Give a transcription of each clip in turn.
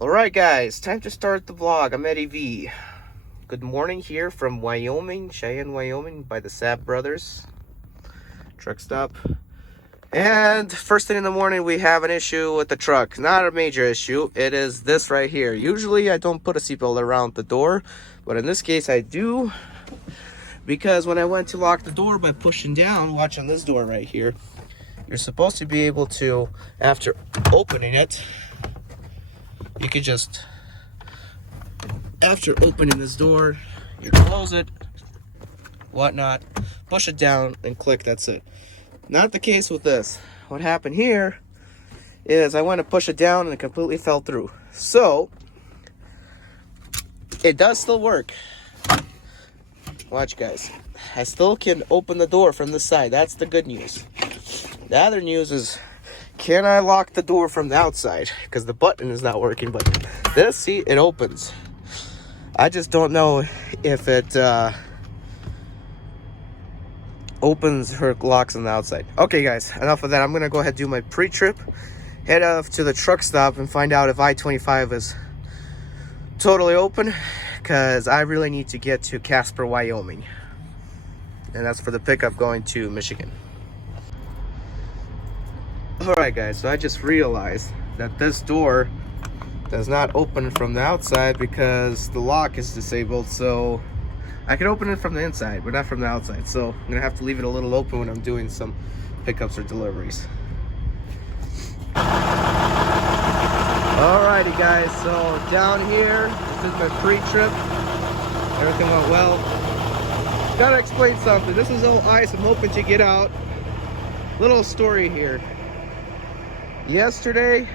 Alright guys, time to start the vlog. I'm Eddie V. Good morning here from Wyoming, Cheyenne, Wyoming by the Sapp brothers. Truck stop. And first thing in the morning we have an issue with the truck. Not a major issue, it is this right here. Usually I don't put a seatbelt around the door, but in this case I do. Because when I went to lock the door by pushing down, watch on this door right here, you're supposed to be able to, after opening it, you could just, after opening this door, you close it, whatnot, push it down and click, that's it. Not the case with this. What happened here is I went to push it down and it completely fell through. So, it does still work. Watch guys. I still can open the door from this side. That's the good news. The other news is, can I lock the door from the outside? Because the button is not working, but this, see, it opens. I just don't know if it opens or locks on the outside. Okay guys, enough of that. I'm gonna go ahead and do my pre-trip, head off to the truck stop and find out if I-25 is totally open, because I really need to get to Casper, Wyoming, and that's for the pickup going to Michigan. Alright guys, so I just realized that this door does not open from the outside because the lock is disabled. So I can open it from the inside, but not from the outside. So I'm gonna have to leave it a little open when I'm doing some pickups or deliveries. Alrighty guys, so down here, this is my pre-trip. Everything went well. Gotta explain something. This is all ice. I'm hoping to get out. Little story here. Yesterday,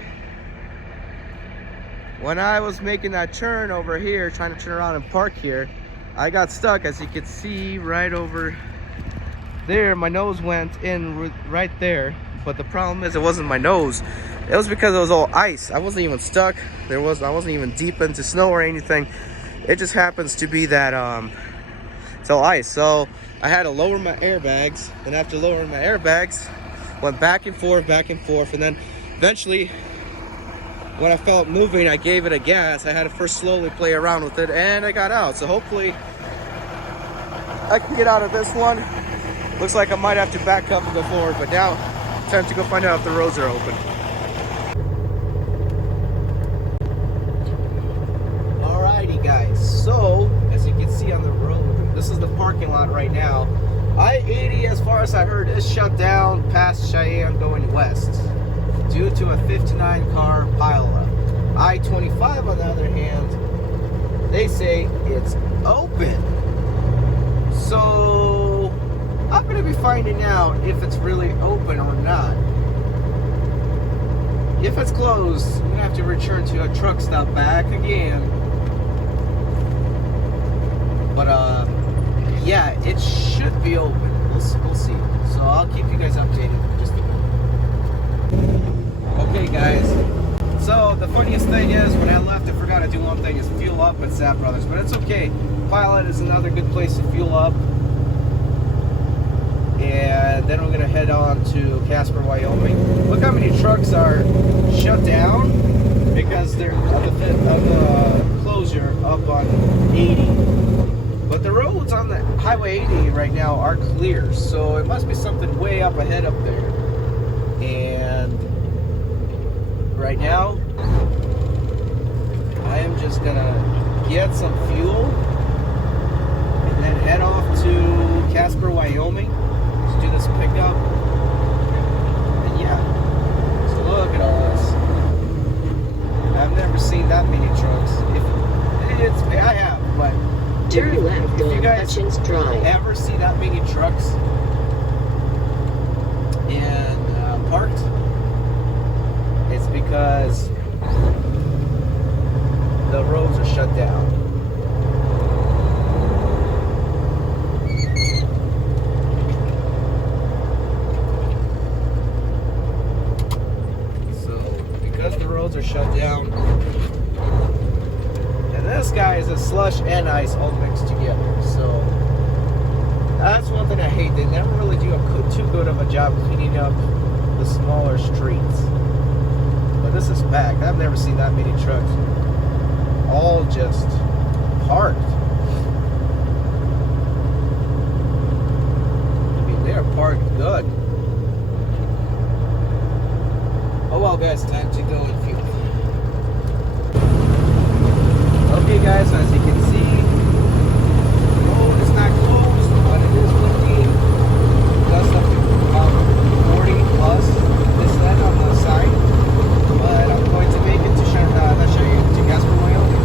when I was making that turn over here, trying to turn around and park here, I got stuck. As you can see right over there, my nose went in right there. But the problem is, it wasn't my nose. It was because it was all ice. I wasn't even stuck. I wasn't even deep into snow or anything. It just happens to be that it's all ice. So I had to lower my airbags, and after lowering my airbags, went back and forth, and then eventually, when I felt moving, I gave it a gas. I had to first slowly play around with it, and I got out. So hopefully, I can get out of this one. Looks like I might have to back up and go forward, but now, time to go find out if the roads are open. Alrighty guys, so, as you can see on the road, this is the parking lot right now. I-80, as far as I heard, is shut down past Cheyenne going west due to a 59 car pileup. I-25, on the other hand, they say it's open. So I'm going to be finding out if it's really open or not. If it's closed, I'm going to have to return to a truck stop back again. But yeah, it should be open. We'll see. So I'll keep you guys updated in just a minute. Okay guys, so the funniest thing is, when I left, I forgot to do one thing, is fuel up at Sapp Brothers, but it's okay. Pilot is another good place to fuel up. And then we're gonna head on to Casper, Wyoming. Look how many trucks are shut down because they're of the closure up on 80. But the roads on the Highway 80 right now are clear, so it must be something way up ahead up there. And right now, I am just gonna get some fuel and then head off to Casper, Wyoming to do this pickup. And yeah, just look at all this. I've never seen that many trucks. I have, but turn left if you on guys Hutchins Drive. ever see that many trucks and parked, it's because the roads are shut down. So, because the roads are shut down, and this guy is a slush and ice all mixed together. So, that's one thing I hate. They never really do too good of a job cleaning up the smaller streets. But this is packed. I've never seen that many trucks all just parked. I mean, they're parked good. Oh well, guys, time to go and fuel. Okay, guys, so as you can see, the road is not closed, but it is windy. Gusts up to about 40 plus. This land on the side, but I'm going to make it to Casper, Wyoming.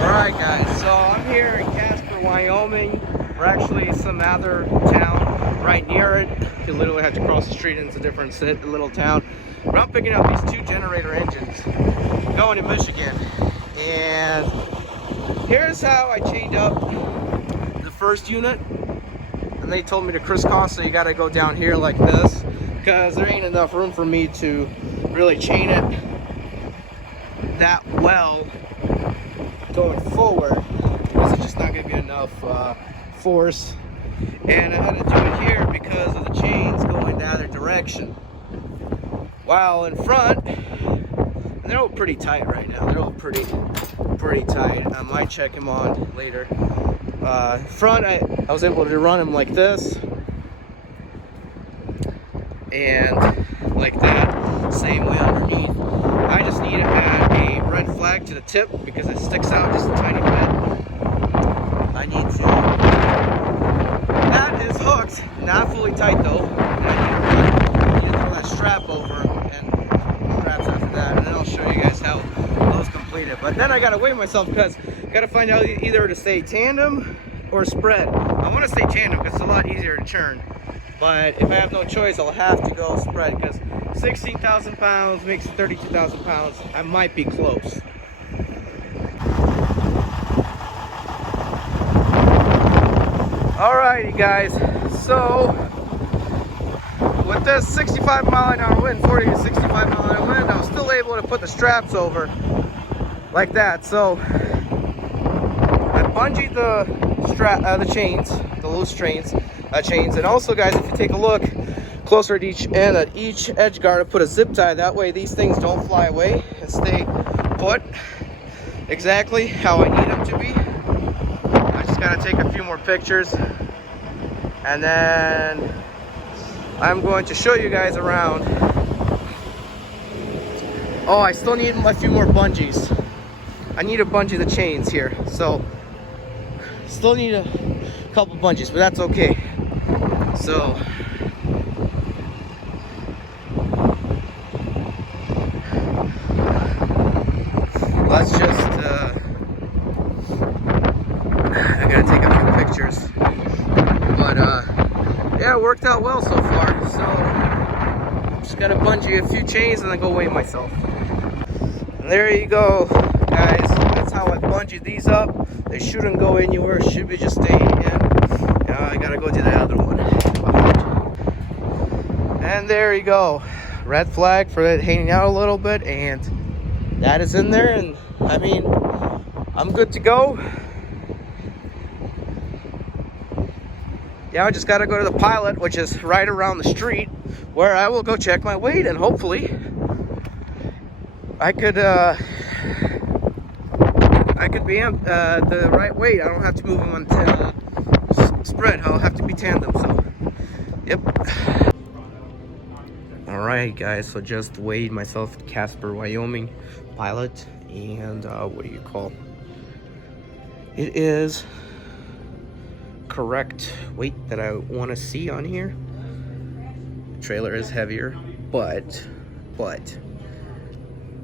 Alright guys, so I'm here in Casper, Wyoming. We're actually in some other town right near it. You literally have to cross the street into a different little town. But I'm picking up these 2 generator engines going to Michigan. And here's how I chained up the first unit. And they told me to crisscross, so you got to go down here like this, because there ain't enough room for me to really chain it that well going forward, because it's just not going to be enough force. And I had to do it here because of the chains going the other direction. While in front, they're all pretty tight right now. They're all pretty tight. I might check them on later. Front, I was able to run them like this and like that, same way underneath. I just need to add a red flag to the tip because it sticks out just a tiny bit. I need to, that is hooked, not fully tight though. I need to throw that strap over and straps after that, and then I'll show you guys how those completed. But then I gotta weigh myself because I gotta find out either to stay tandem or spread. I want to stay tandem because it's a lot easier to churn. But if I have no choice, I'll have to go spread because 16,000 pounds makes 32,000 pounds. I might be close. Alrighty guys, so with this 65-mile-an-hour wind, 40 to 65-mile-an-hour wind, I was still able to put the straps over like that. So I bungeed the chains, the loose chains, and also guys, if you take a look closer at each end, at each edge guard, I put a zip tie. That way these things don't fly away and stay put exactly how I need them to be. I just gotta take a few more pictures, and then I'm going to show you guys around. Oh, I still need a few more bungees. I need to bungee the chains here, so still need a couple bungees, but that's okay. So let's just I gotta take a few pictures, but yeah, it worked out well so far. So just gotta bungee a few chains and then go weigh myself. And there you go guys, that's how I bungee these up. They shouldn't go anywhere, should be just staying in. I gotta go do the other one. And there you go, red flag for it hanging out a little bit, and that is in there. And I mean, I'm good to go. Yeah, I just gotta go to the pilot, which is right around the street, where I will go check my weight, and hopefully I could be the right weight. I don't have to move them on spread. I'll have to be tandem. So, yep. All right, guys. So just weighed myself at Casper, Wyoming, pilot, and what do you call? It is correct weight that I want to see on here. Trailer is heavier, but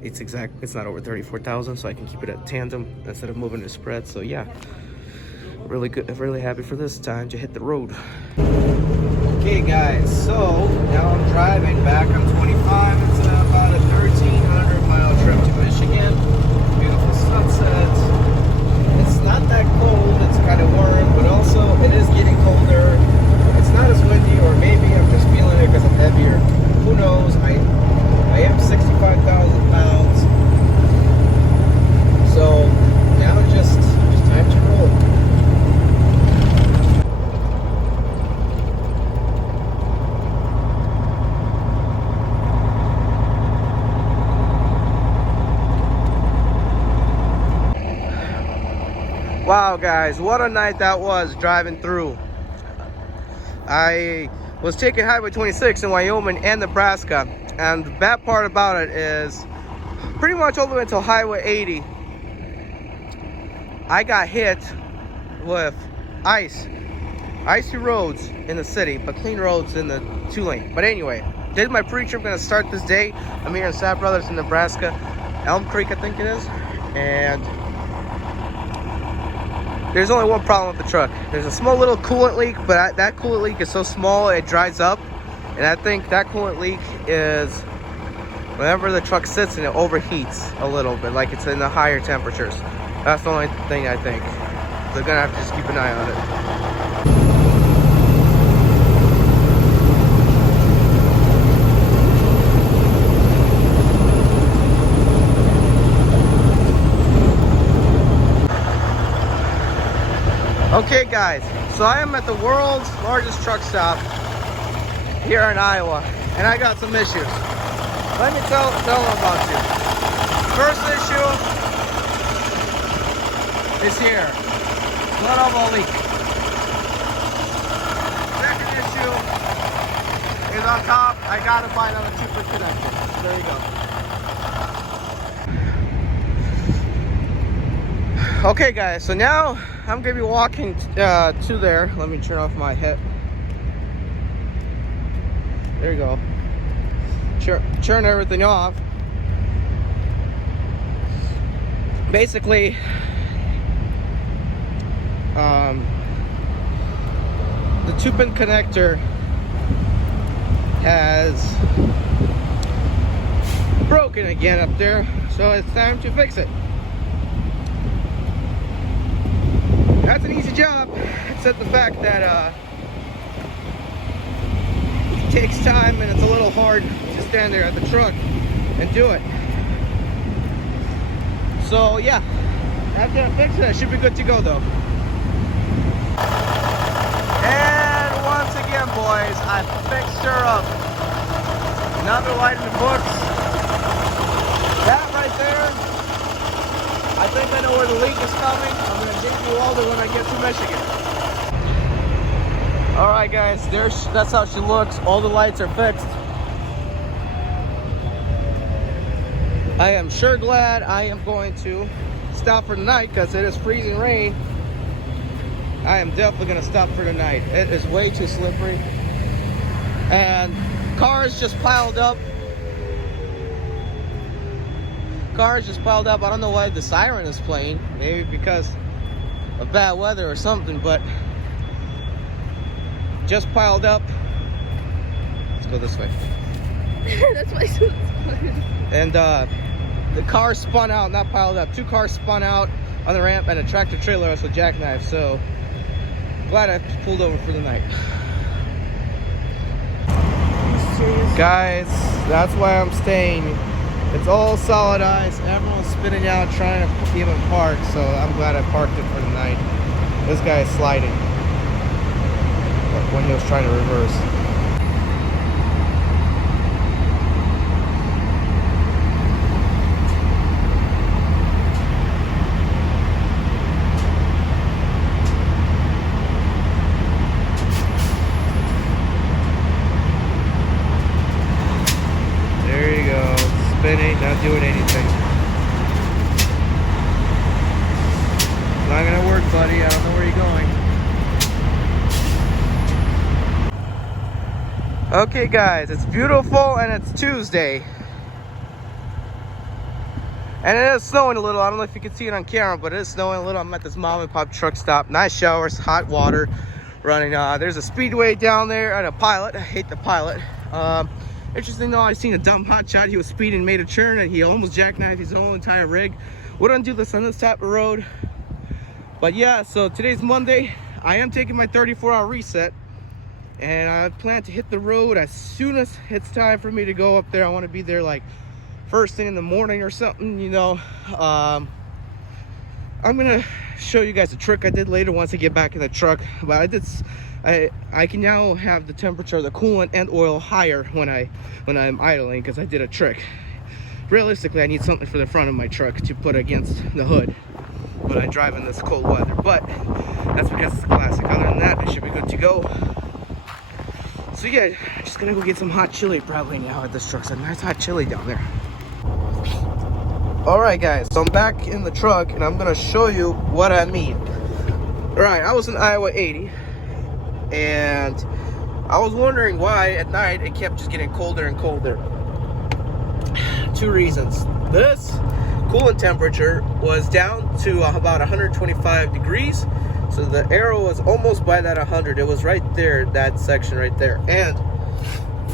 it's not over 34,000, so I can keep it at tandem instead of moving to spread. So yeah, really good. I'm really happy for this time to hit the road. Okay guys, so now I'm driving back on 25. It's about a 1,300-mile trip to Michigan. Beautiful sunset. It's not that cold, it's kind of warm, but also it is getting colder. It's not as windy, or maybe I'm just feeling it because I'm heavier. Who knows? I am 65,000 pounds. So now just time to roll. Wow, guys, what a night that was driving through. I was taking Highway 26 in Wyoming and Nebraska, and the bad part about it is pretty much all the way until Highway 80, I got hit with icy roads in the city, but clean roads in the 2-lane. But anyway, this is my pre-trip. I'm gonna start this day. I'm here in Sad Brothers in Nebraska, Elm Creek, I think it is, and there's only one problem with the truck. There's a small little coolant leak, but that coolant leak is so small it dries up, and I think that coolant leak is whenever the truck sits and it overheats a little bit, like it's in the higher temperatures. That's the only thing I think. They're gonna have to just keep an eye on it. Okay guys, so I am at the world's largest truck stop here in Iowa, and I got some issues. Let me tell them about you. First issue is here. Blood oval leak. Second issue is on top. I gotta buy another cheaper connector. There you go. Okay guys, so now I'm gonna be walking to there. Let me turn off my head. There you go. Turn everything off. Basically, the 2-pin connector has broken again up there, so it's time to fix it. That's an easy job, except the fact that it takes time and it's a little hard to stand there at the truck and do it. So yeah, after I fix it, I should be good to go though. And once again, boys, I fixed her up. Another light in the books. That right there, I think I know where the leak is coming. I'm gonna dig you all when I get to Michigan. All right, guys, that's how she looks. All the lights are fixed. I am sure glad I am going to stop for the night because it is freezing rain. I am definitely going to stop for the night. It is way too slippery. And cars just piled up. I don't know why the siren is playing. Maybe because of bad weather or something, but just piled up. Let's go this way. That's why it's fun. And the car spun out, not piled up. 2 cars spun out on the ramp, and a tractor trailer was with jackknife. So glad I pulled over for the night. Guys, that's why I'm staying. It's all solid ice. Everyone's spinning out trying to even park, so I'm glad I parked it for the night. This guy is sliding when he was trying to reverse. Not doing anything. Not gonna work, buddy. I don't know where you're going. Okay guys, it's beautiful and it's Tuesday. And it is snowing a little. I don't know if you can see it on camera, but it is snowing a little. I'm at this mom and pop truck stop. Nice showers, hot water running. There's a Speedway down there and a Pilot. I hate the Pilot. Interesting though, I seen a dumb hotshot. He was speeding, made a turn, and he almost jackknifed his whole entire rig. Wouldn't do this on this type of road. But yeah, so today's Monday. I am taking my 34-hour reset, and I plan to hit the road as soon as it's time for me to go up there. I want to be there like first thing in the morning or something, you know. I'm gonna show you guys a trick I did later once I get back in the truck. But I can now have the temperature of the coolant and oil higher when I'm idling, because I did a trick. Realistically, I need something for the front of my truck to put against the hood. but I drive in this cold weather. But that's because it's a classic. Other than that, it should be good to go. So yeah, just gonna go get some hot chili probably now at this truck. It's a nice hot chili down there. Alright guys, so I'm back in the truck and I'm gonna show you what I mean. Alright, I was in Iowa 80 and I was wondering why at night it kept just getting colder and colder. Two reasons. This coolant temperature was down to about 125 degrees. So the arrow was almost by that 100. It was right there, that section right there. And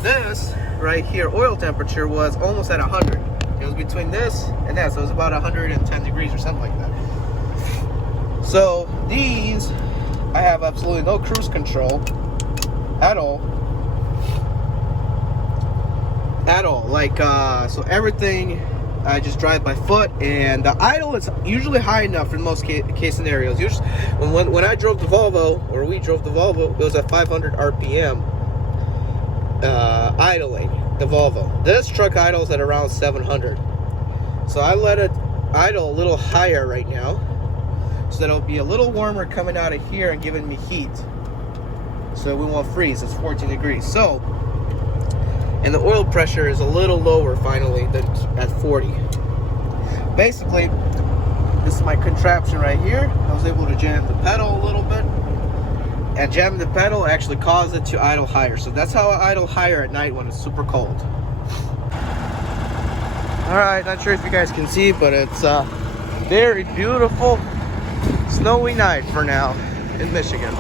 this right here, oil temperature, was almost at 100. It was between this and that, so it was about 110 degrees or something like that. So these, I have absolutely no cruise control at all. At all. Like, so everything, I just drive by foot, and the idle is usually high enough in most case scenarios. Usually, when I drove the Volvo, or we drove the Volvo, it was at 500 RPM idling the Volvo. This truck idles at around 700. So I let it idle a little higher right now, so that it'll be a little warmer coming out of here and giving me heat. So we won't freeze. It's 14 degrees. So, and the oil pressure is a little lower finally than at 40. Basically, this is my contraption right here. I was able to jam the pedal a little bit, and jamming the pedal actually caused it to idle higher. So that's how I idle higher at night when it's super cold. Alright, not sure if you guys can see, but it's a very beautiful snowy night for now in Michigan.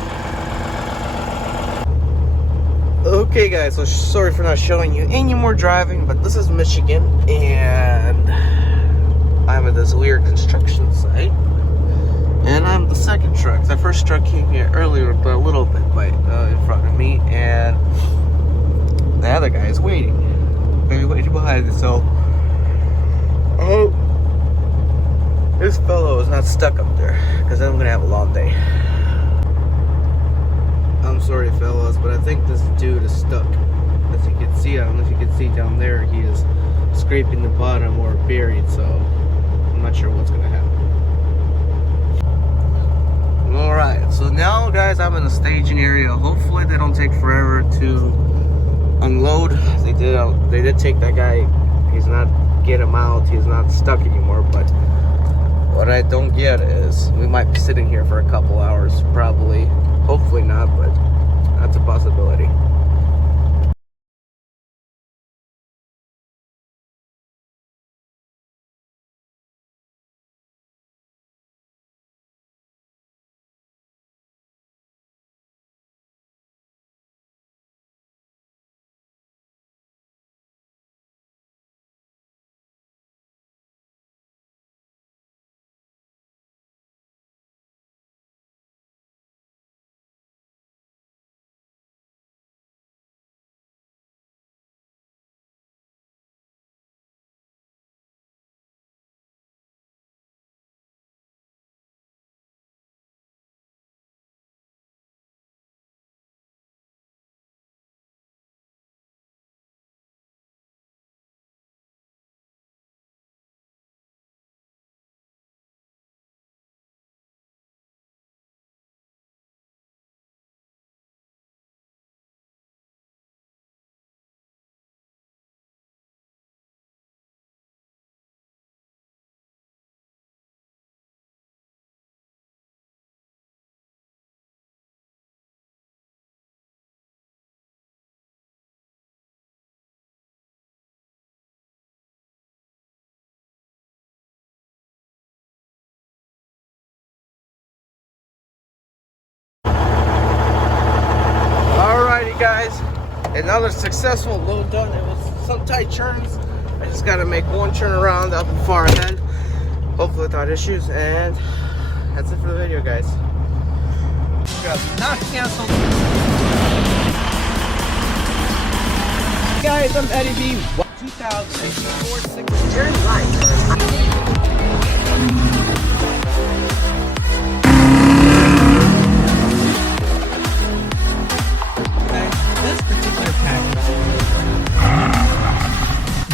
Okay guys, so sorry for not showing you any more driving, but this is Michigan and I'm at this weird construction site, and I'm the second truck. The first truck came here earlier, but a little bit in front of me, and the other guy is waiting. They're waiting behind it, so I hope this fellow is not stuck up there, because then I'm gonna have a long day. I'm sorry fellas, but I think this dude is stuck. As you can see, I don't know if you can see down there, he is scraping the bottom or buried, so I'm not sure what's gonna happen. Alright, so now guys, I'm in the staging area. Hopefully they don't take forever to unload. They did take that guy. He's not, get him out, he's not stuck anymore, but what I don't get is we might be sitting here for a couple hours probably. Hopefully not, but that's a possibility. Guys, another successful load done. It was some tight turns. I just got to make one turn around up and far ahead, hopefully without issues, and that's it for the video guys. Not canceled. Guys, I'm Eddie B. 2004 turn right.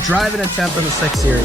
Driving a temp in the 6 Series.